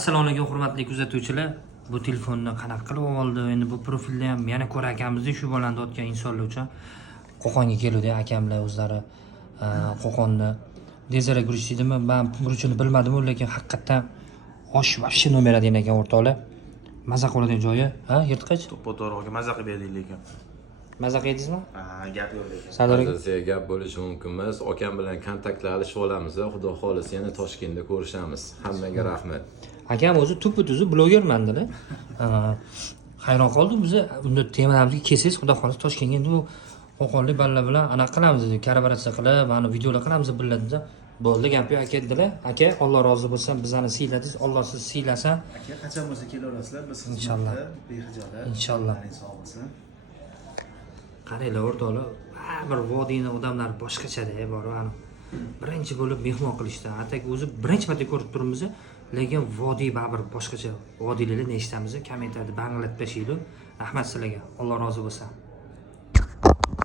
Assalomu alaykum hurmatli kuzatuvchilar. Bu telefonni qanaqa qilib oldi? Endi bu profilda ham yana ko'ra akamizni shu bolanda o'tgan insonlar uchun Qo'qonga keluvdi akamlar o'zlari Qo'qonni Dezara guruch deydimi? Men guruchini bilmadim, lekin haqiqatan osh вообще nomer degan ekan o'rtoqlar. Maza qiladigan joyi, ha, yirtqich. To'ppa-to'g'ri maza qilib berdik lekin. Maza qildingizmi? Gap yo'q lekin. Sardor aka, Sizga gap bo'lishi mumkin emas. Akam bilan kontaktlar alishib olamiz va xudo xolisa yana Toshkentda ko'rishamiz. Hammaga rahmat. akam o'zi tupi-tuzi blogermanda-da. Hayron qoldik biz. Unda temalarimizni kelsangiz, xudo xolisa Toshkentga endi u Qo'qonlik balla bilan anaqa qilamiz dedi. Kollaboratsiya qilib, mana videolar qilamiz biladi. Bo'ldi, gap yo'q aka dedilar. Aka, Alloh rozi bo'lsin, bizani siyladingiz. Alloh sizni siylasa. Aka, qachon bo'lsa kelaverasizlar, biz Inshaalloh. behijolat. Inshaalloh. Sog' bo'lsin. Qaranglar o'rtoqlar, bir vodiyni odamlar boshqacha-da, bor ana. Birinchi bo'lib mehmon qilishdi. Atak o'zi birinchi marta ko'rib turibmiz, lekin vodiy baribir boshqacha. Vodiylarni eshitamiz, kommentariyada banglatib tashlaydi. Rahmat sizlarga. Alloh rozi bo'lsin.